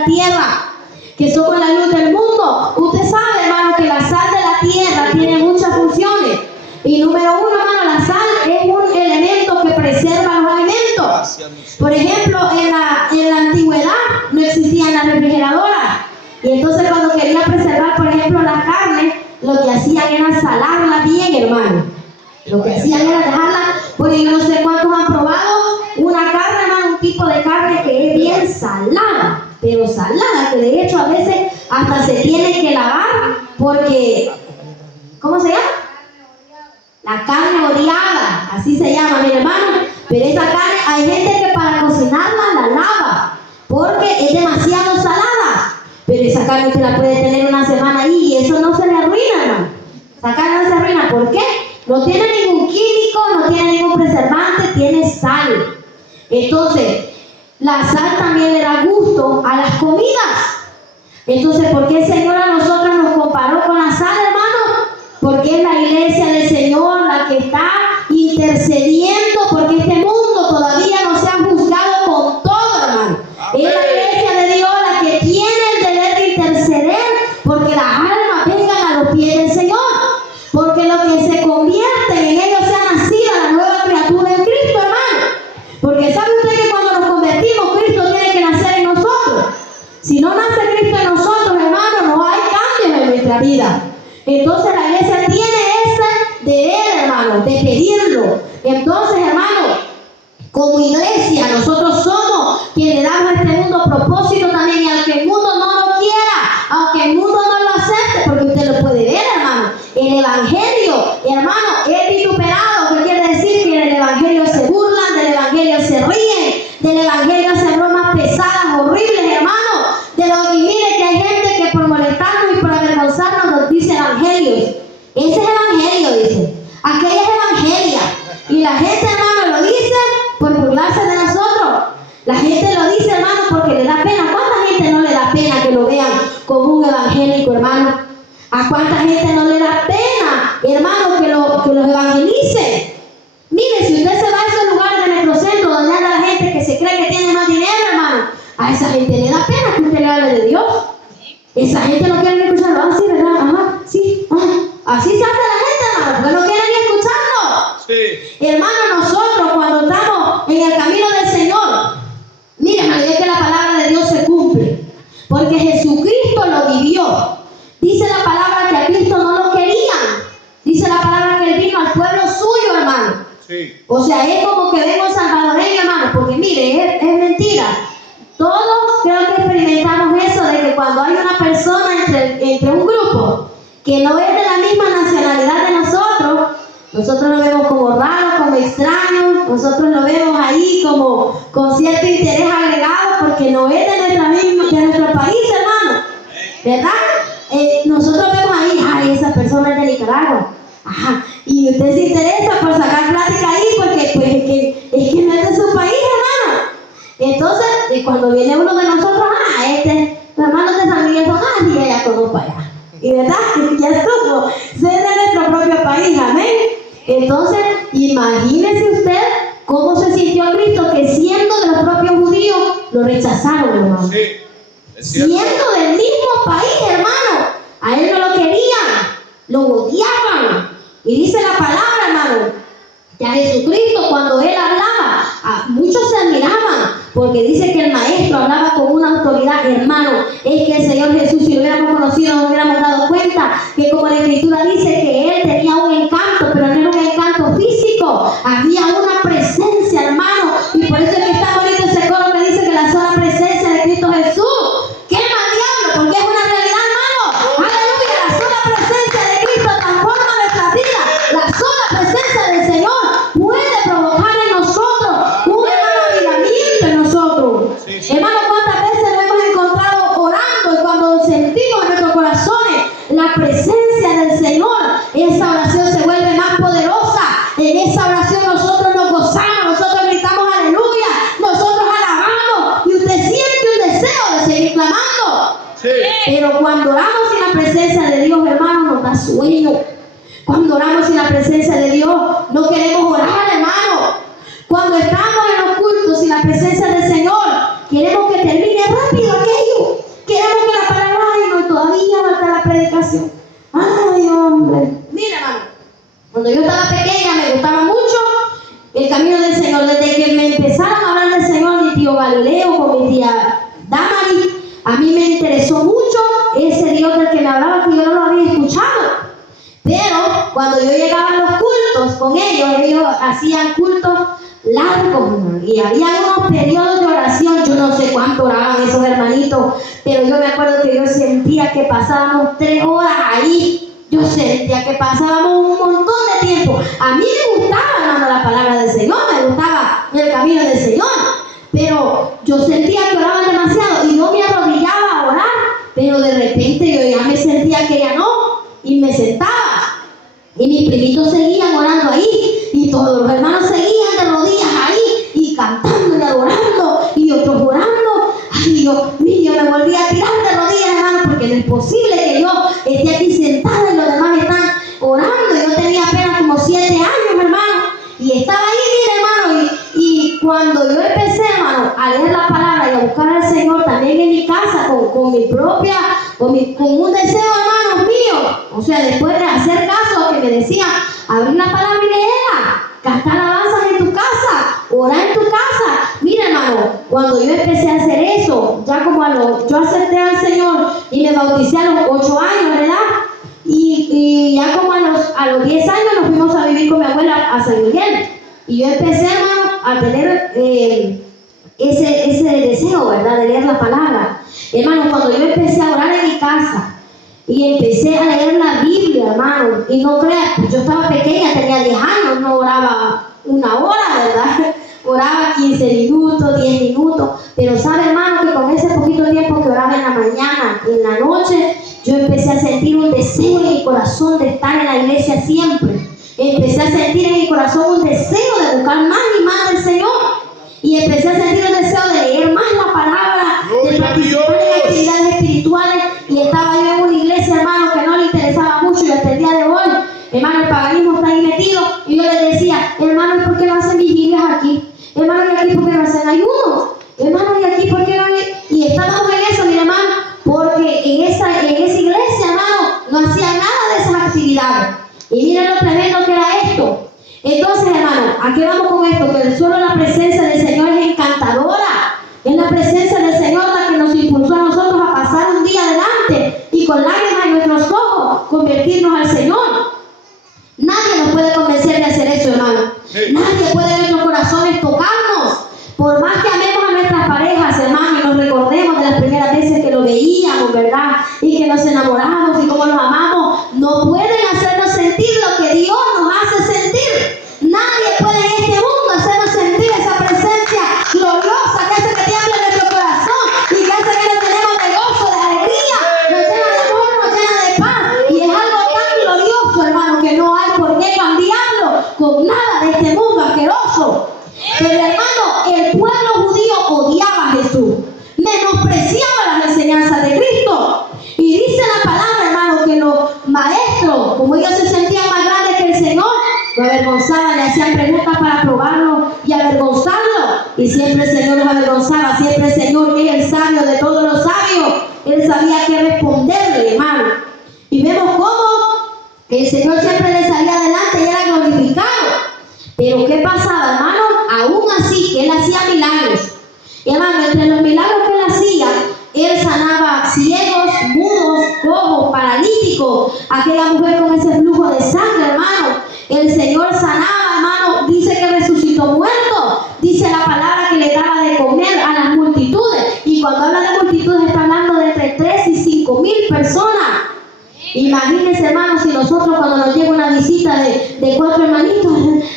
la tierra, que somos la luz del mundo. Usted sabe, hermano, que la sal de la tierra tiene muchas funciones. Y número uno, hermano, la sal es un elemento que preserva los alimentos. Por ejemplo, en la antigüedad no existían las refrigeradoras. Y entonces cuando querían preservar, por ejemplo, la carne, lo que hacían era salarla bien, hermano. Lo que hacían era dejarla, porque yo no sé cuántos han probado una carne, hermano, un tipo de carne que es bien salada, pero salada, que de hecho a veces hasta se tiene que lavar porque, ¿cómo se llama? La carne odiada, así se llama, mi hermano. Pero esa carne, hay gente que para cocinarla la lava, porque es demasiado salada. Pero esa carne usted la puede tener una semana ahí y eso no se le arruina, hermano. Esa carne no se arruina, ¿por qué? No tiene ningún químico, no tiene ningún preservante, tiene sal. Entonces, la sal también le da gusto a las comidas. Entonces, ¿por qué el Señor a nosotros nos comparó con la sal, hermano? Porque es la iglesia del Señor la que está intercediendo, porque este mundo todavía no se ha juzgado con todo, hermano. Es la iglesia de Dios la que tiene el deber de interceder, porque las almas vengan a los pies del Señor. Porque lo que se convierte en ellos sea nacida la nueva criatura en Cristo, hermano. Porque sabe usted que cuando nos convertimos, Cristo tiene que nacer en nosotros. Si no nace Cristo en nosotros, hermano, no hay cambios en nuestra vida. Entonces la iglesia tiene ese deber, hermano, de pedirlo. Entonces, hermano, como iglesia, nosotros somos quienes le damos a este mundo propósito también. Y aunque el mundo no lo quiera, aunque el mundo no lo acepte, porque usted lo puede ver, hermano, el evangelio, hermano, es vituperado, que quiere decir que en el evangelio se burlan, del evangelio se ríen, del evangelio hacen bromas pesadas, horribles, hermano. Y mire que hay gente que por molestarnos y por avergonzarnos nos dice evangelios. Ese es evangelio, dice. Aquella es evangelia. Y la gente, hermano, lo dice por burlarse de nosotros. La gente lo dice, hermano, porque le da pena. ¿Cuánta gente no le da pena que lo vean como un evangélico, hermano? ¿A cuánta gente no le da pena, hermano, que los evangelice? Mire, si usted se va a esos lugares de Metrocentro donde anda la gente que se cree que tiene más dinero, hermano, a esa gente le da pena que usted le hable de Dios. Esa gente no quiere ni escucharlo. Ah, sí, ¿verdad? Ajá, sí. Así se hace la gente, hermano, porque no quiere ni escucharlo. Sí. Hermano, nosotros cuando estamos en el camino del Señor, mire, hermano, es que la palabra de Dios se cumple. Porque Jesucristo lo vivió. Dice la palabra que a Cristo no lo querían. Dice la palabra que Él vino al pueblo suyo, hermano. Sí. O sea, es como que vengo salvadoreño, hermano, porque mire, es mentira. Todos creo que experimentamos eso de que cuando hay una persona entre un grupo que no es de la misma nacionalidad de nosotros lo vemos como raro, como extraño, nosotros lo vemos ahí como con cierto interés agregado porque no es de nuestro país, hermano, ¿verdad? Nosotros vemos ahí, ay, esa persona es de Nicaragua, ajá, y usted se interesa por sacar plática ahí porque pues es que no es de su país, hermano. Entonces, cuando viene uno de nosotros, los hermanos de San Miguel son y ya conozco para allá. Y verdad, ya estuvo, ser de nuestro propio país, amén. Entonces, imagínese usted cómo se sintió Cristo, que siendo de los propios judíos, lo rechazaron, hermano. Sí, es cierto. Siendo del mismo país, hermano, a él no lo querían, lo odiaban. Y dice la palabra, hermano, que a Jesucristo cuando él hablaba, muchos se admiraban, porque dice que el maestro hablaba con una autoridad, hermano. Es que el Señor Jesús, si lo hubiéramos conocido, nos hubiéramos dado cuenta que como la Escritura dice que él tenía un encanto, pero no era un encanto físico, había una presencia, hermano. Y por eso es que está bonito ese coro que dice que la sola presencia de Cristo Jesús, ¿qué es más diablo? Porque es una realidad, hermano. Aleluya, la sola presencia de Cristo transforma nuestra vida. La sola presencia del Señor puede provocar en nosotros un avivamiento en nosotros. Sí. Hermano, ¿cuántas veces nos hemos encontrado orando y cuando sentimos en nuestros corazones la presencia del Señor, esa oración se vuelve más poderosa? En esa oración nosotros nos gozamos, nosotros gritamos aleluya, nosotros alabamos y usted siente un deseo de seguir clamando. Sí. Pero cuando oramos sin la presencia de Dios, hermano, nos da sueño. Cuando oramos sin la presencia de Dios, no queremos orar, hermano. Cuando estamos en los cultos sin la presencia del Señor, queremos que termine rápido aquello. a mí me interesó mucho ese Dios del que me hablaba, que yo no lo había escuchado. Pero cuando yo llegaba a los cultos con ellos hacían cultos largos, y había unos periodos de oración. Yo no sé cuánto oraban esos hermanitos, pero yo me acuerdo que yo sentía que pasábamos 3 horas ahí. Yo sentía que pasábamos un montón de tiempo. A mí me gustaba, hermano, la palabra del Señor, me gustaba el camino del Señor, pero yo sentía que oraban demasiado y yo me arrodillaba a orar, pero de repente yo ya me sentía que ya no, y me sentaba. Y mis primitos seguían orando ahí, y todos los hermanos seguían de rodillas ahí, y cantando y adorando, y otros orando. Ay, Dios mío, me volví a tirar de rodillas, hermano, porque no es posible que yo esté aquí sentada y los demás están orando. Yo tenía apenas como 7 años, hermano, y estaba ahí, mire, hermano, y cuando yo empecé, hermano, a leer la palabra y a buscar al Señor también en mi casa, con mi propia, con un deseo, hermanos míos, o sea, después de hacer caso a lo que me decían, abrir la palabra y leerla, cantar alabanzas en tu casa, orar en tu casa. Mira, hermano, cuando yo empecé a hacer eso, ya como yo acepté al Señor y me bauticé a los 8 años, ¿verdad? Y ya como a los 10 años nos fuimos a vivir con mi abuela a San Miguel. Y yo empecé, hermano, a tener ese deseo, ¿verdad?, de leer la palabra. Hermano, cuando yo empecé a orar en mi casa y empecé a leer la Biblia, hermano, y no creas, yo estaba pequeña, tenía 10 años, no oraba 1 hora, ¿verdad? Oraba 15 minutos, 10 minutos, pero sabe, hermano, que con ese poquito tiempo que oraba en la mañana, en la noche, yo empecé a sentir un deseo en mi corazón de estar en la iglesia siempre. Empecé a sentir en mi corazón un deseo de buscar más y más del Señor. Y empecé a sentir el deseo de leer más la palabra, de participar en actividades espirituales. Y estaba yo en una iglesia, hermano, que no le interesaba mucho, y hasta el día de hoy, hermano, el paganismo está ahí metido. Y yo le decía, hermano, ¿y por qué no hacen vigilias aquí? Hermano, ¿y aquí por qué no hacen ayunos? Hermano, ¿y aquí por qué no hay? Y estábamos en eso, mi hermano, porque en esa iglesia, hermano, no hacían nada de esas actividades. Y miren lo tremendo que era esto. Entonces, hermano, ¿a qué vamos con esto? Que solo la presencia del Señor es encantadora. Es la presencia del Señor la que nos impulsó a nosotros a pasar un día adelante y con lágrimas en nuestros ojos convertirnos al Señor. Nadie nos puede convencer de hacer eso, hermano. Nadie puede en nuestros corazones tocarnos. Por más que amemos a nuestras parejas, hermano, y nos recordemos de las primeras veces que lo veíamos, ¿verdad? Y que nos enamoramos y cómo nos amamos, no pueden hacernos sentir lo que Dios nos hace sentir. Nadie puede en este mundo hacernos sentir esa presencia gloriosa que hace que tiemble nuestro corazón y que hace que nos tenemos de gozo, de alegría, nos llena de amor, nos llena de paz. Y es algo tan glorioso, hermano, que no hay por qué cambiarlo con nada de este mundo asqueroso. Pero, hermano, el pueblo judío odiaba a Jesús, menospreciaba las enseñanzas de Cristo. Y dice la palabra, hermano, que los maestros, como ellos se sentían más grandes que el Señor, lo avergonzaban, le hacían preguntas para probarlo y avergonzarlo. Y siempre el Señor los avergonzaba, siempre el Señor, que es el sabio de todos los sabios, Él sabía qué responderle, hermano. Y vemos cómo el Señor siempre le salía adelante y era glorificado. Pero ¿qué pasaba, hermano? Aún así, que Él hacía milagros. Y, hermano, entre los milagros que Él hacía, Él sanaba ciegos, mudos, cojos, paralíticos. Aquella mujer con ese flujo de sangre, hermano. El Señor sanaba, hermano. Dice que resucitó muerto. Dice la palabra que le daba de comer a las multitudes. Y cuando habla de multitudes, está hablando de entre 3 y 5 mil personas. Imagínense, hermano, si nosotros cuando nos llega una visita de 4 hermanitos,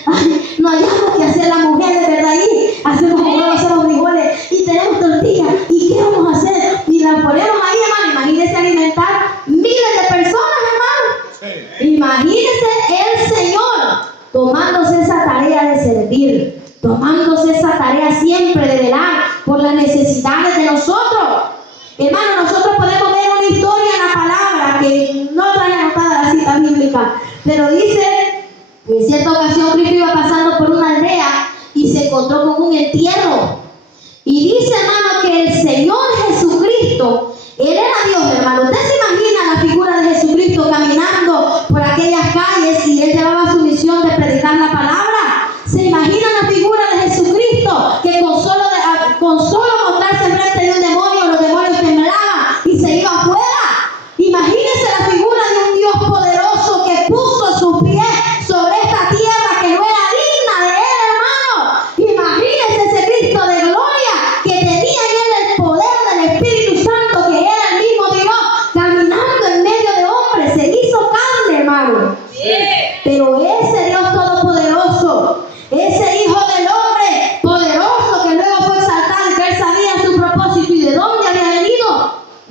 ay, no hayamos que hacer la mujer de verdad ahí, hacemos huevos, hacemos frijoles y tenemos tortillas, ¿y qué vamos a hacer? Y la ponemos ahí, hermano. Imagínense alimentar miles de personas, hermano. Imagínense el Señor tomándose esa tarea de servir, tomándose esa tarea siempre de velar por las necesidades de nosotros. Hermano, nosotros podemos ver una historia en la palabra que no trae anotada la cita bíblica, pero dice que en cierta ocasión Cristo iba pasando por una aldea y se encontró con un entierro. Y dice, hermano, que el Señor Jesucristo, Él era Dios, hermano. Usted se imagina la figura de Jesucristo caminando por aquellas calles y Él llevaba su misión de predicar la palabra. ¿Se imagina la figura de Jesucristo que con solo mostrarse enfrente de un demonio, los demonios temblaban?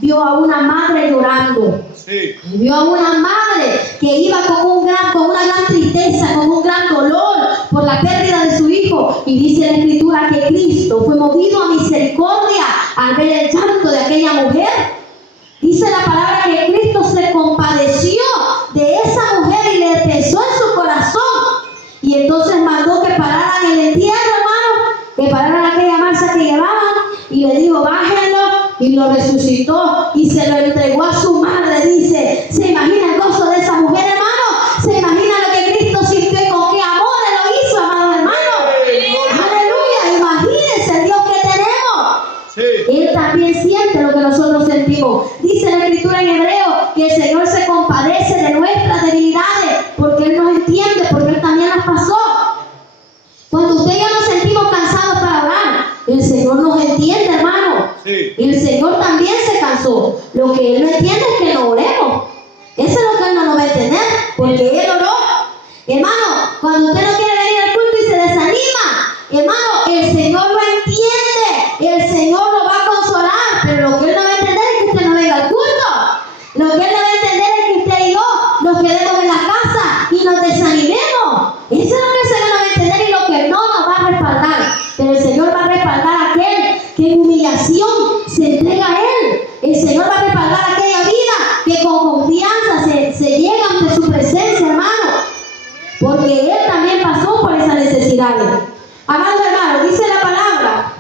vio a una madre llorando. Sí. Vio a una madre que iba con una gran tristeza, con un gran dolor por la pérdida de su hijo. Y dice la Escritura que Cristo fue movido a misericordia al ver el llanto de aquella mujer. Dice la palabra que Cristo se compadeció de esa mujer y le pesó en su corazón. Y entonces mandó que pararan el entierro, hermano, que pararan aquella marcha que llevaban, y le dijo, bájenlo, y lo resucitó y se lo entregó a su madre. Dice, ¿se imagina el gozo de esa mujer, hermano? ¿Se imagina lo que Cristo sintió y con qué amor lo hizo, amados hermanos? Aleluya, imagínense el Dios que tenemos. Sí. Él también siente lo que nosotros sentimos. Dice la Escritura en Hebreo que el Señor se compadece de nuestras debilidades, porque Él nos entiende, porque Él también las pasó. Cuando usted y yo nos sentimos cansados para orar, el Señor nos entiende, hermano. Sí. El Señor también se cansó. Lo que Él no entiende es que no oremos. Eso es lo que Él no nos va a entender, porque Él oró. Hermano, cuando usted no quiere venir al culto y se desanima, hermano, el Señor lo entiende. El Señor lo va a consolar, pero lo que Él no va a entender es que usted no venga al culto. Lo que Él no va a entender es que usted y yo nos quedemos en la casa y nos desanimemos. Eso es lo que el Señor no va a entender y lo que no nos va a respaldar. Pero el Señor va a respaldar a aquel que en humillación se entrega a Él. El Señor va a respaldar a aquella vida que con confianza se llega ante su presencia, hermano. Porque Él también pasó por esas necesidades. Amados hermanos, dice la palabra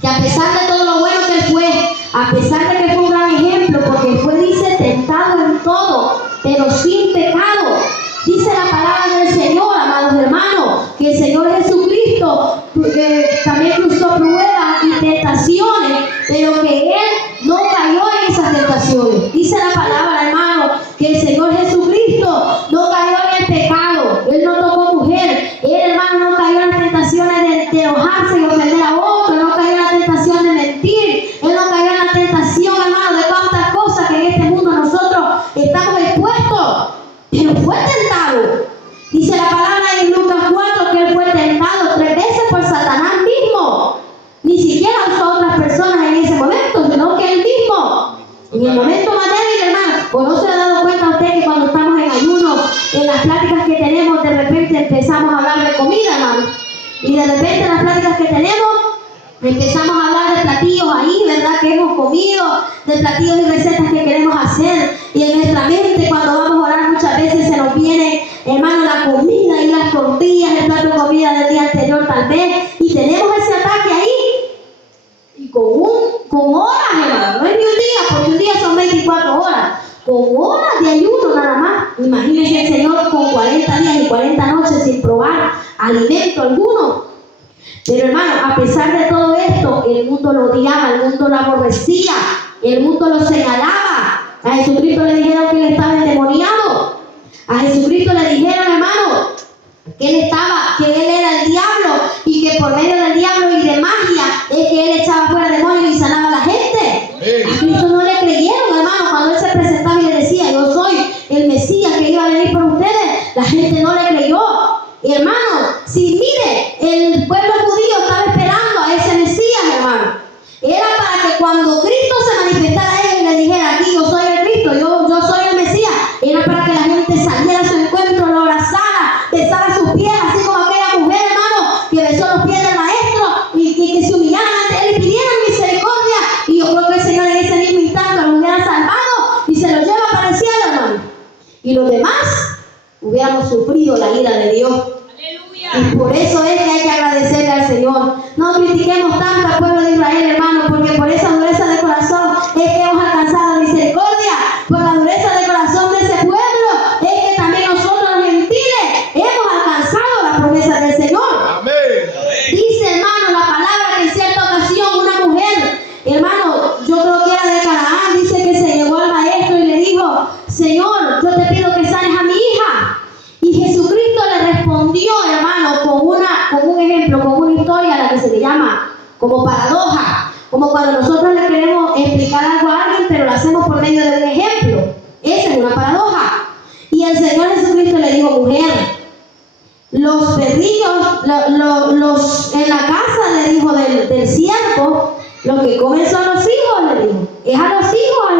que a pesar de todo lo bueno que Él fue, a pesar de que fue un gran ejemplo, porque fue, dice, tentado en todo, pero sin pecado. Dice la palabra del Señor, amados hermanos, que el Señor Jesucristo también cruzó pruebas y tentaciones, pero que Él no cayó en esas tentaciones. Dice la palabra, hermano, que el Señor Jesucristo no cayó en el pecado. Él no tocó mujer. Él, hermano, no cayó en las tentaciones de enojarse y ofender a otro. No cayó en la tentación de mentir. Él no cayó en la tentación, hermano, de cuantas cosas que en este mundo nosotros estamos expuestos. Pero fue tentado. Dice la palabra en Lucas 4 que Él fue tentado 3 veces por Satanás mismo. Ni siquiera usó a otras personas en ese momento, sino que Él mismo. En el momento más débil, hermano. ¿O no se ha dado cuenta usted que cuando estamos en ayuno, en las pláticas que tenemos, de repente empezamos a hablar de comida, hermano? Y de repente en las pláticas que tenemos, empezamos a hablar de platillos ahí, ¿verdad? Que hemos comido, de platillos y recetas que queremos hacer. Y en nuestra mente, cuando vamos a orar, muchas veces se nos viene, hermano, la comida y las tortillas, el plato de comida del día anterior tal vez. Y tenemos ese ataque ahí. Y con horas, hermano. No es ni un día, porque un día son 24 horas. Con horas de ayuno nada más. Imagínense el Señor con 40 días y 40 noches sin probar alimento alguno. Pero hermano, a pesar de todo esto, el mundo lo odiaba, el mundo lo aborrecía, el mundo lo señalaba. A Jesucristo le dijeron que él estaba endemoniado. A Jesucristo le dijeron, hermano, que él era el diablo y que por medio del diablo y de magia es que él echaba fuera demonios y sanaba a la gente. A Cristo no le creyeron, hermano, cuando Él se presentaba y le decía, yo soy el Mesías que iba a venir por ustedes. La gente no le creyó. Y hermano, si mire, el pueblo judío estaba esperando a ese Mesías, hermano. Era para que cuando Cristo se manifestara a ellos y le dijera, aquí yo soy el Cristo, yo soy el Mesías, era para que la gente saliera a su encuentro, lo abrazara, besara sus pies, así como aquella mujer, hermano, que besó los pies del maestro y que se humillaran ante él y pidieran misericordia. Y yo creo que el Señor en ese mismo instante lo hubiera salvado y se lo lleva para el cielo, hermano. Y los demás hubiéramos sufrido la ira de Dios. Aleluya. Y por eso es que hay que agradecerle al Señor. No critiquemos tanto al pueblo de Israel, hermano, porque por esa dureza de corazón es que hemos alcanzado misericordia. Por la dureza de corazón de ese pueblo es que también nosotros los gentiles hemos alcanzado la promesa del Señor. Amén. Dice, hermano, la palabra que en cierta ocasión una mujer, hermano, yo creo que era de Canaán, dice que se llegó al maestro y le dijo, Señor, yo te pido que sanes a mi hija. Y Jesucristo le respondió, hermano, con un ejemplo, con una historia a la que se le llama como paradoja. Como cuando nosotros le queremos explicar algo a alguien, pero lo hacemos por medio de un ejemplo. Esa es una paradoja. Y el Señor Jesucristo le dijo, mujer, los perrillos, en la casa, le dijo del siervo, lo que comen son los hijos, le dijo. Es a los hijos a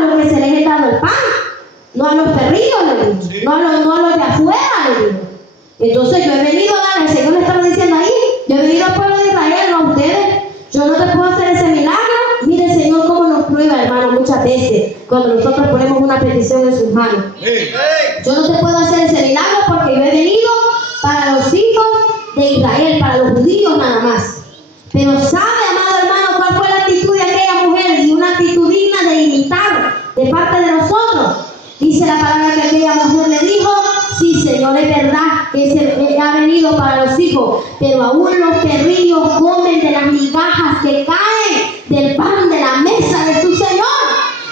no a los perrillos, le dijo. Sí. No a los de afuera, le dijo. Entonces yo he venido a dar, el Señor le estaba diciendo ahí, yo he venido al pueblo de Israel, no a ustedes. Yo no te puedo hacer ese milagro. Mire el Señor cómo nos prueba, hermano, muchas veces cuando nosotros ponemos una petición en sus manos. Amén. Yo no te puedo hacer ese milagro porque yo he venido para los hijos de Israel, para los judíos nada más. Pero sabe, amado hermano, cuál fue la actitud de aquella mujer, y una actitud digna de imitar de parte de nosotros. Dice la palabra que aquella mujer le dijo: sí, Señor, es verdad que se ha venido para los hijos, pero aún los perrillos comen de las migajas que caen del pan de la mesa de su Señor.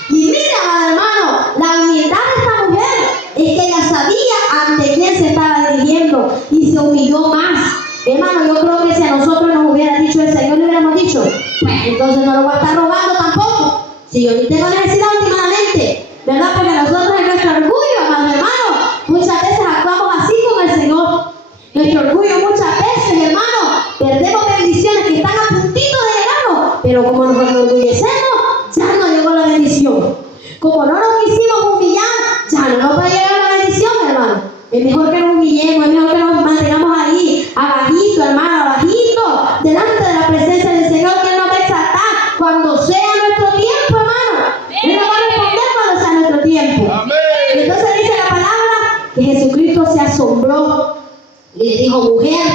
Y mira, amado hermano, la humildad de esta mujer es que ella sabía ante quién se estaba dirigiendo y se humilló más. Hermano, yo creo que si a nosotros nos hubiera dicho el Señor, le hubiéramos dicho: pues entonces no lo voy a estar robando tampoco, si yo ni tengo necesidad últimamente, ¿verdad? Porque nosotros en nuestro orgullo, amado hermano, muchas veces actuamos así con el Señor. Nuestro orgullo muchas veces, hermano, perdemos bendiciones que están a puntito de llegarnos, pero como nos enorgullecemos, ya no llegó la bendición. Como no nos quisimos humillar, ya no nos va a llegar la bendición, hermano. Es mejor que nos humillemos, es mejor que nos mantengamos ahí, abajito, hermano, abajito, delante de la presencia del Señor, que Él nos va a exaltar cuando sea nuestro tiempo, hermano. Él nos va a responder cuando sea nuestro tiempo. Amén. Entonces dice la palabra que Jesucristo se asombró y le dijo: mujer,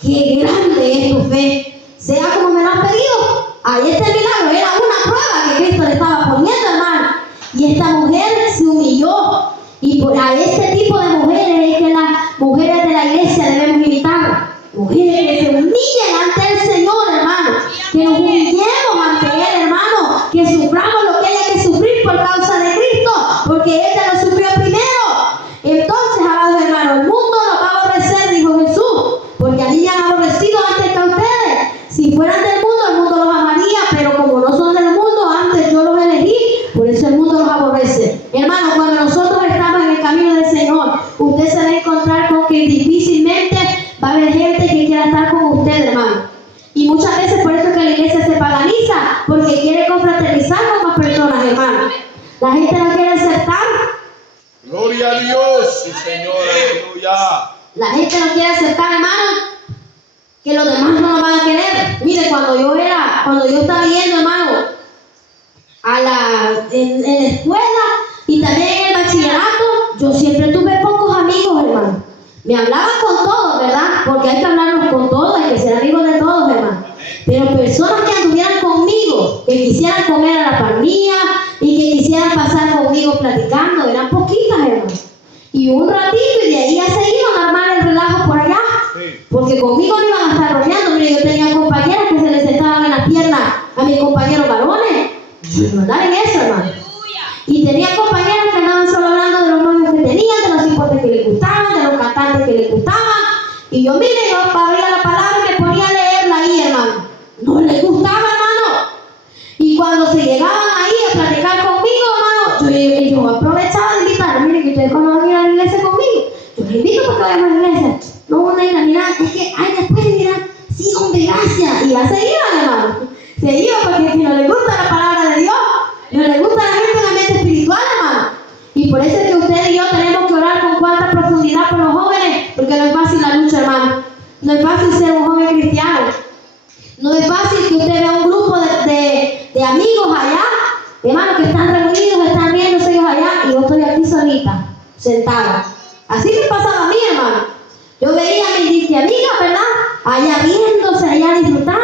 qué grande es tu fe, sea como me lo has pedido. Ahí está el milagro, era una prueba que Cristo le estaba poniendo, hermano. Y esta mujer se humilló. Y a este tipo de mujeres es que las mujeres de la iglesia debemos imitar. Mujeres que se humillen ante el Señor, hermano. Que nos humillemos ante Él, hermano. Que suframos lo que haya que sufrir por causa de Cristo, porque Él ya lo sufrió primero. Entonces, amados hermanos, el mundo nos va a aborrecer, dijo Jesús, porque a mí me han aborrecido antes que a ustedes. Si fueran del mundo, el mundo los amaría, pero como no son del mundo, antes yo los elegí, por eso el mundo los aborrece. Hermano, cuando nosotros estamos en el camino del Señor, usted se va a encontrar con que difícilmente va a haber gente que quiera estar con usted, hermano. Y muchas veces por eso es que la iglesia se paganiza, porque quiere confraternizar con más personas, hermano. La gente no quiere aceptar. Gloria a Dios, sí, Señor, aleluya. La gente no quiere aceptar, hermano, que los demás no nos van a querer. Mire, cuando yo estaba yendo, hermano, en la escuela y también en el bachillerato, yo siempre tuve pocos amigos, hermano. Me hablaban con todos, ¿verdad? Porque hay que hablarnos con todos, hay que ser amigos de todos, hermano. Pero personas que anduvieran conmigo, que quisieran comer a la par mía y que quisieran pasar conmigo platicando, eran poquitas, hermano. Y un ratito y de ahí ya se iban a armar el relajo por allá. Sí. Porque conmigo no iban a estar rodeando. Mire, yo tenía compañeras que se les sentaban en las piernas a mis compañeros varones. Yo no andaba en eso, hermano. Y tenía compañeras que andaban solo hablando de los novios que tenían, de los hipotes que les gustaban, de los cantantes que les gustaban. Y yo, mire, yo abría la palabra y me ponía a leerla ahí, hermano. No les gustaba, hermano. Y cuando se llegaban ahí a platicar conmigo, hermano, yo aprovechaba de invitar. Mire, que ustedes cuando van a ir a la iglesia conmigo, yo les invito para que vayan a la iglesia. No, Neira, mira, es que, ay, después, mira, sí, hombre, gracias. Y ya se iban, hermano. Se iban porque si no les gusta la palabra de Dios, no les gusta la gente en la mente espiritual, hermano. Y por eso es que usted y yo tenemos que orar con cuánta profundidad por los jóvenes, porque no es fácil la lucha, hermano. No es fácil ser un joven cristiano. No es fácil que usted vea un grupo de amigos allá, hermano, que están reunidos, están riéndose ellos allá, y yo estoy aquí solita, sentada. Así me pasaba a mí, hermano. Yo veía a mis amigas, ¿verdad? Allá riéndose, allá disfrutando.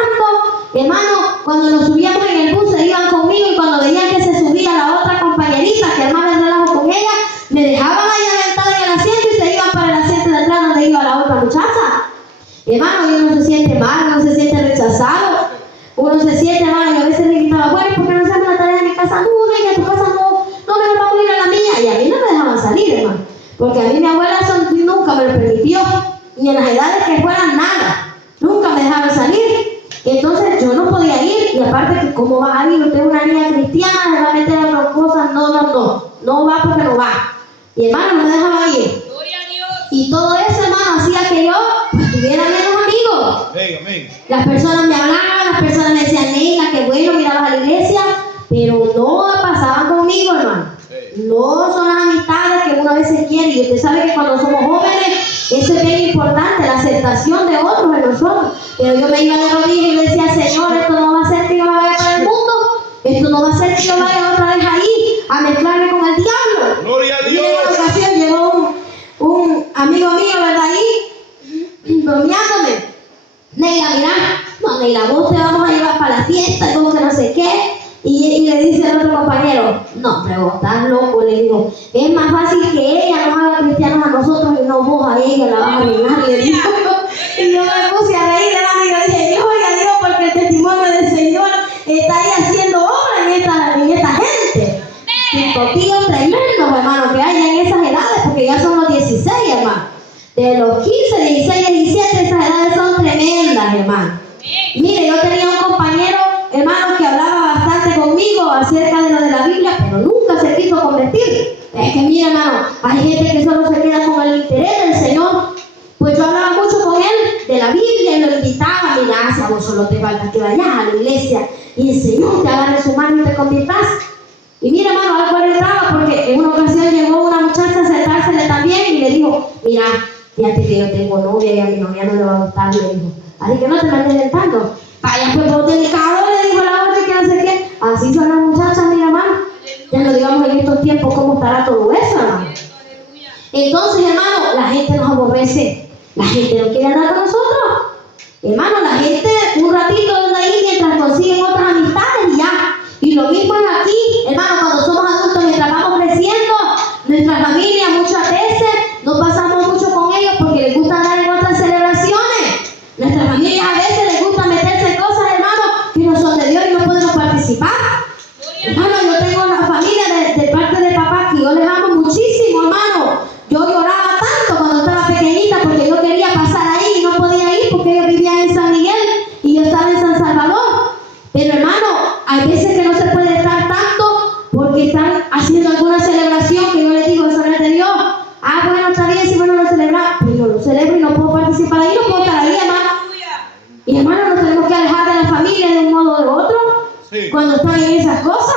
Hermano, cuando nos subíamos en el bus, se iban conmigo, y cuando veían que se subía la otra compañerita que armaba el relajo con ella, me dejaban ahí aventada en el asiento y se iban para el asiento de atrás donde iba la otra muchacha. Hermano, uno se siente mal, uno se siente rechazado, uno se siente, hermano, y a veces me gritaba: bueno, ¿por qué no hacemos la tarea de mi casa? No, niña, tu casa no me vamos a ir a la mía. Y a mí no me dejaban salir, hermano, porque a mí mi abuela nunca me lo permitió, ni en las edades que fueran nada, nunca me dejaban salir. Entonces yo no podía ir, y aparte que cómo va a ir, usted es una niña cristiana, se va a meter a otras cosas, no va porque no va. Y hermano, no me dejaba ir. Gloria a Dios. Y todo eso, hermano, hacía que yo pues, tuviera menos amigos. Amén, amén. Las personas me hablaban, las personas me decían: Neila, qué bueno, mirabas a la iglesia, pero no pasaban conmigo, hermano. No son las amistades Y usted sabe que cuando somos jóvenes, eso es bien importante, la aceptación de otros en nosotros. Pero yo me iba de rodillas y le decía, Señor, esto no va a ser que yo vaya para el mundo. Esto no va a ser que yo vaya otra vez ahí a mezclarme con el diablo. Gloria a Y en una Dios. ocasión llegó un amigo mío, ¿verdad? Ahí, bromeándome. Neila, mira, no, Neila, vos te vamos a llevar para la fiesta, y vos que no sé qué. Y le dice al otro compañero, no, pero vos estás loco, le digo, es más fácil que ella nos haga cristianos a nosotros y no vos a ella, la vas a arruinar, le digo. Y yo me puse a reír, hermano, y yo dije, gloria a Dios, porque el testimonio del Señor está ahí haciendo obra en esta gente. Picotillos tremendos, hermano, que hay en esas edades, porque ya son los 16, hermano. De los 15, 16, 17, esas edades son tremendas, hermano. Mire, yo tenía un compañero, hermano, que hablaba bastante conmigo acerca de lo de la Biblia, pero nunca se quiso convertir. Es que mira, hermano, hay gente que solo se queda con el interés del Señor. Pues yo hablaba mucho con él de la Biblia y lo invitaba, mira, si a vos solo te falta que vayas a la iglesia y el Señor te agarre su mano y te conviertas. Y mira, hermano, algo le entraba porque en una ocasión llegó una muchacha a sentársele también y le dijo, mira, fíjate que yo tengo novia y a mi novia no le va a gustar, le dijo. Así que no te me andes tentando. Vaya, pues vos delicado, le dijo la otra que no sé qué. Así son las muchachas, mira, hermano. Ya no digamos en estos tiempos cómo estará todo eso, hermano. Entonces, hermano, la gente nos aborrece. La gente no quiere andar con nosotros. Hermano, la gente un ratito anda ahí mientras consiguen otras amistades y ya. Y lo mismo es aquí, hermano, cuando somos adultos, mientras vamos creciendo, nuestra familia muchas veces no pasamos mucho con ellos porque les gusta andar en otras celebraciones. Nuestras familias a veces les gusta meterse en cosas, hermano, que no son de Dios y no podemos participar. Hermano, yo tengo una familia de parte de papá que yo les amo muchísimo, hermano. Yo lloraba tanto cuando estaba pequeñita porque yo quería pasar ahí y no podía ir porque ellos vivían en San Miguel y yo estaba en San Salvador. Pero hermano, hay veces que no se puede estar tanto porque están haciendo alguna celebración que yo les digo, eso no es de Dios. Ah, bueno, está bien, si bueno lo celebra, pues yo lo celebro y no puedo participar ahí, no puedo estar ahí, hermano. Y hermano, nos tenemos que alejar de la familia de un modo o de otro cuando están en esas cosas.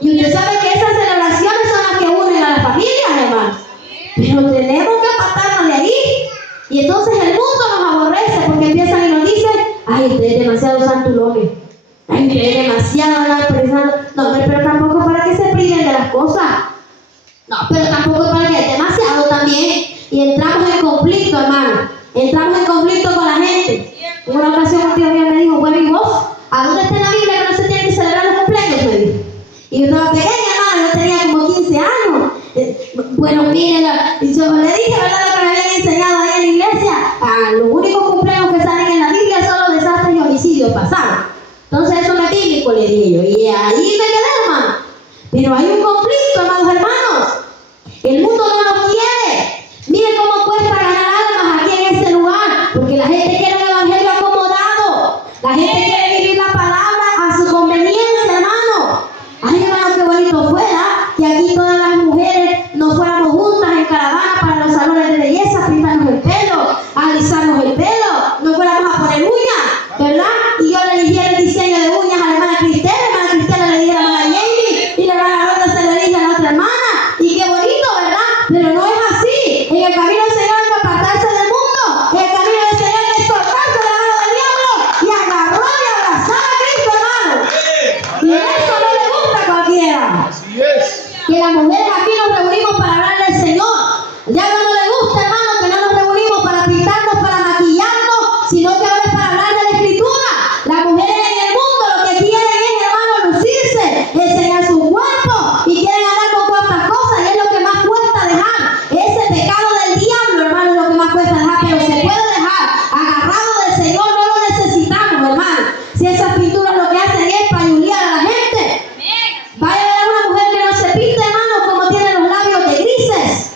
Y usted sabe que esas celebraciones son las que unen a las familias, hermano. Pero tenemos que apartarnos de ahí. Y entonces el mundo nos aborrece porque empiezan y nos dicen, ay, usted es demasiado santulones. Ay, usted es demasiado pensando. No, pero tampoco es para que se priven de las cosas. No, pero tampoco es para que es demasiado también. Y entramos en conflicto, hermano. Entramos en conflicto con la gente. En una ocasión un tío mío me dijo, bueno, ¿y vos? ¿A dónde está en la Biblia que no se tiene que celebrar los cumpleaños? Me dijo. Y yo estaba pequeña, hermano, yo tenía como 15 años. Bueno, miren, yo le dije, ¿verdad? Lo que me habían enseñado ahí en la iglesia. Los únicos cumpleaños que salen en la Biblia son los desastres y homicidios pasados. Entonces eso no es bíblico, le dije yo. Y ahí me quedé, hermano. Pero hay un conflicto, hermanos. El mundo no nos quiere. Miren cómo cuesta ganar almas aquí en este lugar. Porque la gente quiere un evangelio acomodado. La gente quiere vivir la palabra a su conveniencia, hermano. Ay, hermano, qué bonito fuera que aquí todas las mujeres nos fuéramos juntas en caravana para los salones de belleza, pintarnos el pelo, alisarnos el pelo, nos fuéramos a poner uñas, ¿verdad? Y yo le eligiera el diseño de uñas a la hermana Cristela le dijera a la hermana Jamie, y la hermana Rosa se le elige a la otra hermana, y qué bonito, ¿verdad? Pero no es así. En el camino del Señor hay que apartarse del mundo, en el camino del Señor hay que soltarse de la mano del diablo y agarrar y abrazar a Cristo, hermano. Y eso no le gusta a cualquiera. Así es. Que las mujeres aquí nos reunimos para hablarle al Señor. Ya no le gusta, hermano, que no nos reunimos para pintarnos, para maquillarnos, sino que ahora es para hablar de la Escritura. Las mujeres en el mundo lo que quieren es, hermano, lucirse, enseñar su cuerpo y quieren andar con cuantas cosas y es lo que más cuesta dejar. Ese pecado del diablo, hermano, es lo que más cuesta dejar, pero se puede dejar. Agarrado del Señor no lo necesitamos, hermano. Si esas pinturas lo que hacen es pañulear a la gente. Vaya a ver a una mujer que no se pinta, hermano, como tiene los labios de grises.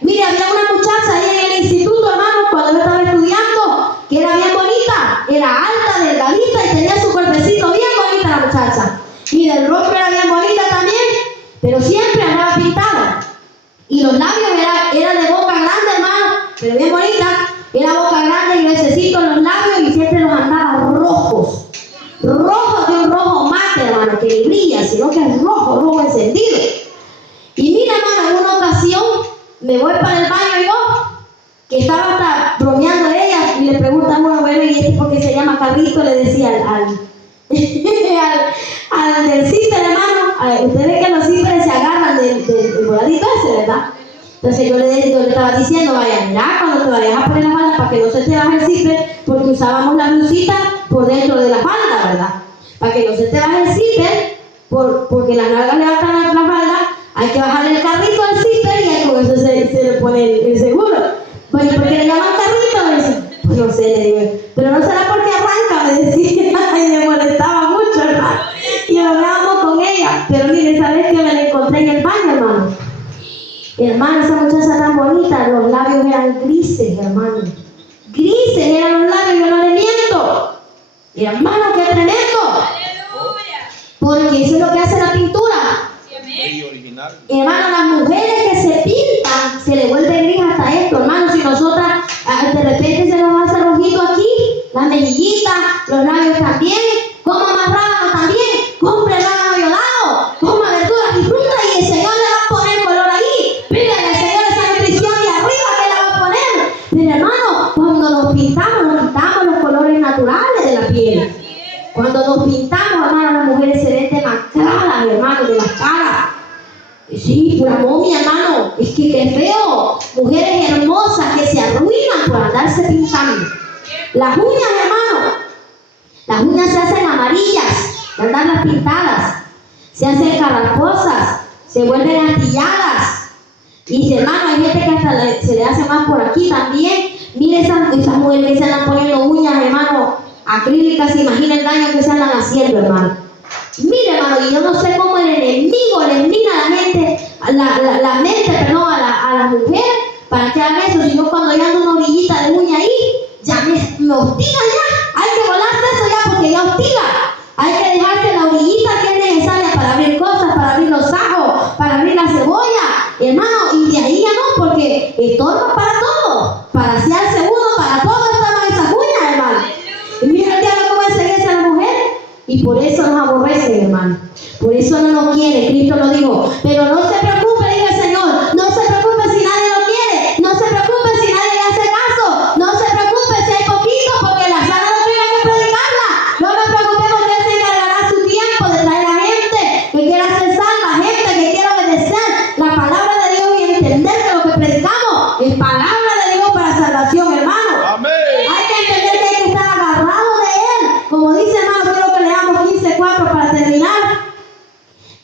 Mire, había una muchacha ahí en el instituto, hermano, cuando yo estaba estudiando, que era bien bonita, era alta, delgadita y tenía su cuerpecito bien bonita la muchacha. Y del rostro era bien bonita también, pero siempre andaba pintada. Y los labios eran de boca grande, hermano, pero bien bonita. Era boca grande y gruesecito los labios y siempre los andaba rojos. Rojos de un rojo mate, hermano, que ni brilla, sino que es rojo encendido. Y mira, hermano, en una ocasión me voy para el baño yo, que estaba hasta bromeando ella, y le pregunta a uno, bueno, ¿y este por qué se llama Carlito? Le decía al del zipper, hermano. Usted ve que los zippers se agarran del voladito ese, ¿verdad? Entonces yo le estaba diciendo, vaya, mira, cuando te vayas a poner la falda, para que no se te baje el zipper, porque usábamos la blusita por dentro de la falda, ¿verdad? Para que no se te baje el zipper, porque las nalgas levantan la falda, hay que bajarle el carrito al zipper y ahí con eso se le pone el seguro. Bueno, ¿por qué le llaman carrito? Me dice, pues no sé, le digo, pero no será porque arranca, me decía, y me molestaba mucho, hermano. Y hablábamos con ella, pero mire, ¿sabes qué? Me la encontré en el baño, hermano. Hermano, esa muchacha tan bonita, los labios eran grises, hermano. Grises eran los labios, yo no le miento. Y hermano, qué tremendo. Porque eso es lo que hace la pintura. Hermano, las mujeres que se pintan, se le vuelve gris hasta esto, hermano. Si nosotras de repente se nos hace rojito aquí, las mejillitas, los labios también, coma más rábano también, compre rábano violado, coma verduras y frutas y el Señor le va a poner color ahí. Pídale al Señor esa nutrición de arriba que le va a poner. Pero hermano, cuando nos quitamos los colores naturales de la piel. Cuando nos pintamos, hermano, las mujeres se ven demacradas, hermano, de las caras. Sí, pura momia, hermano. Es que qué feo. Mujeres hermosas que se arruinan por andarse pintando. Las uñas, hermano. Las uñas se hacen amarillas de andarlas pintadas. Se hacen carrasposas. Se vuelven astilladas. Y hermano, hay gente que hasta se le hace más por aquí también. Mire esas mujeres que se andan poniendo uñas, hermano, acrílicas. Imagina el daño que se andan haciendo, hermano. Mire, hermano, y yo no sé cómo el enemigo le mina a la gente, la mente, perdón, a las mujeres para que hagan eso. Si no, cuando ya ando una orillita de uña ahí, ya me hostiga ya. Hay que volarse eso ya porque ya hostiga. Hay que dejarse la orillita que es necesaria para abrir cosas, para abrir los ajos, para abrir la cebolla, hermano, y de ahí ya no, porque estorba para todo. Para asearse uno, para todo estaban esas uñas, hermano. Y mira el diablo cómo enseguece a la mujer. Y por eso nos aborrecen, hermano. Por eso no nos quiere. Cristo lo dijo. Pero no se preocupe, dijo el Señor. No se preocupe si nadie lo quiere. No se preocupe si nadie le hace caso. No se preocupe si hay poquito, porque la sana no tiene que predicarla. No me preocupe porque Él se encargará su tiempo de traer a gente que quiera ser salva, gente que quiera obedecer la palabra de Dios y entender que lo que predicamos es palabra de Dios para salvación, hermano. Amén. Hay que entender que hay que estar agarrado de Él. Como dice, hermano, quiero que leamos 15:4 para terminar.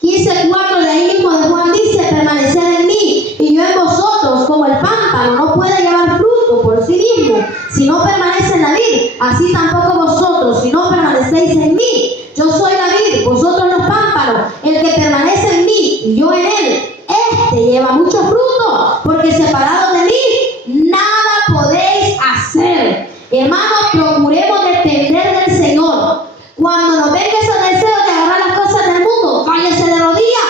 15:4 de ahí mismo de Juan dice, permanecer en mí y yo en vosotros, como el pámpano no puede llevar fruto por sí mismo si no permanece en la vid, así tampoco vosotros si no permanecéis en mí. Yo soy la vid, vosotros los pámpanos. El que permanece en mí y yo en él, este lleva mucho fruto, porque separados de mí nada podéis hacer. Hermanos, procuremos depender del Señor. Cuando nos venga esos deseos de agarrar las cosas del mundo, váyase de rodillas.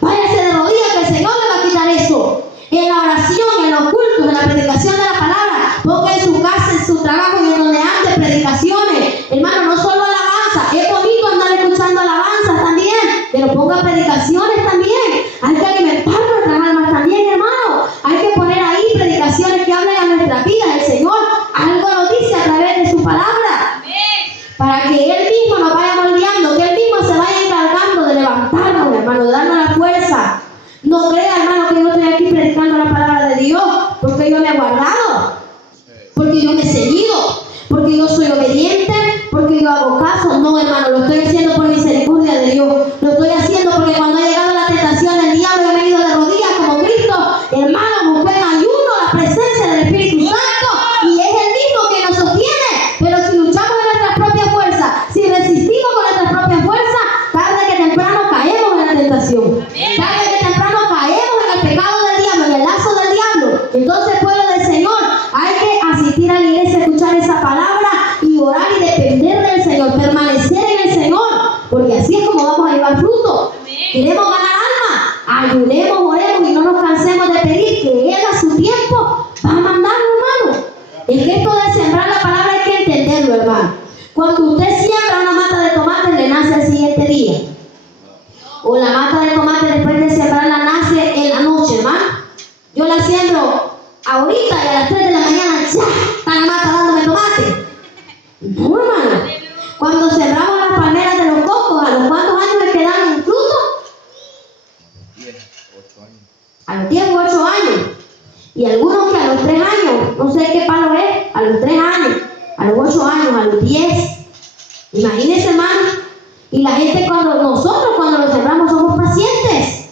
Váyase de rodillas, que el Señor le va a quitar eso. En la oración, en los cultos, en la predicación de la palabra, ponga en su casa, en su trabajo y en donde ande predicaciones. Hermano, no solo alabanza. Es bonito andar escuchando alabanzas también, pero ponga predicaciones también. Hay que alimentar nuestras almas también, hermano. Hay que poner ahí predicaciones que hablen a nuestras vidas. El Señor algo nos dice a través de su palabra. Para que Él mismo nos vaya moldeando, que Él mismo se vaya encargando de levantarnos, hermano, de darnos la fuerza. No crea, hermano, que yo estoy aquí predicando la palabra de Dios porque yo me he guardado, porque yo me he seguido, porque yo soy obediente, porque yo hago caso. No, hermano, lo estoy haciendo por misericordia de Dios. Lo estoy haciendo porque cuando ha llegado la tentación del diablo, yo me he ido de rodillas como Cristo. Hermano, busqué en ayuno la presencia del Espíritu Santo y es el mismo que nos sostiene. Pero si luchamos en nuestras propias fuerzas, si resistimos con nuestras propias fuerzas, tarde que temprano caemos en la tentación. Tarde que temprano caemos en el pecado del diablo, en el lazo del diablo. Entonces, pueblo del Señor, hay que asistir a la iglesia, escuchar esa palabra y orar y depender del Señor, permanecer en el Señor, porque así es como vamos a llevar fruto. Queremos ganar alma, ayunemos, oremos y no nos cansemos de pedir que Él a su tiempo va a mandar, hermano. Es que esto de sembrar la palabra hay que entenderlo, hermano. Cuando usted siembra una mata de tomate, le nace el siguiente día. O la mata de tomate después de sembrarla nace en la noche, hermano. Yo la siembro A los 10 u 8 años. Y algunos que a los 3 años, no sé qué palo es, a los 3 años, a los 8 años, a los 10. Imagínense, hermano. Y la gente nosotros cuando lo sembramos somos pacientes.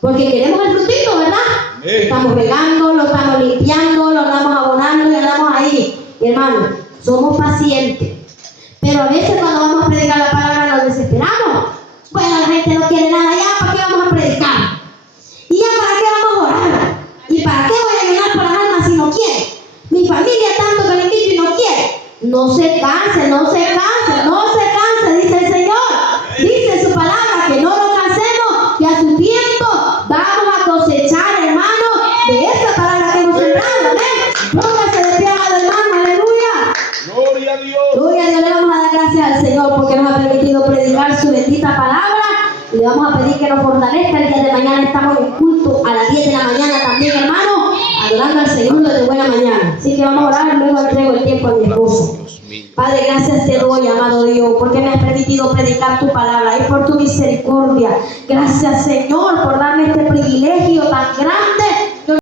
Porque queremos el frutito, ¿verdad? Amén. Estamos regando, lo estamos limpiando, lo andamos abonando y andamos ahí. Y hermano, somos pacientes. Pero a veces cuando vamos a predicar la palabra nos desesperamos. Bueno, la gente no quiere nada, ya, ¿para qué vamos a predicar? ¿Y ya para qué vamos a orar? ¿Y para qué voy a ayunar por las almas si no quiere? Mi familia tanto que le invito y no quiere. No se canse, no se canse, no se canse, dice el Señor. Dice su palabra que no lo cansemos, que a su tiempo vamos a cosechar, hermano, de esta palabra que hemos sembrado. Amén. Póngase de pie, amado hermano, aleluya. Gloria a Dios. Gloria a Dios, le vamos a dar gracias al Señor porque nos ha permitido predicar su bendita palabra. Y le vamos a pedir que nos fortalezca. El día de mañana estamos en culto a las 10 de la mañana también, hermano, adorando al Señor desde buena mañana. Así que vamos a orar y luego entrego el tiempo a mi esposo. Padre, gracias te doy, amado Dios, porque me has permitido predicar tu palabra y por tu misericordia. Gracias, Señor, por darme este privilegio tan grande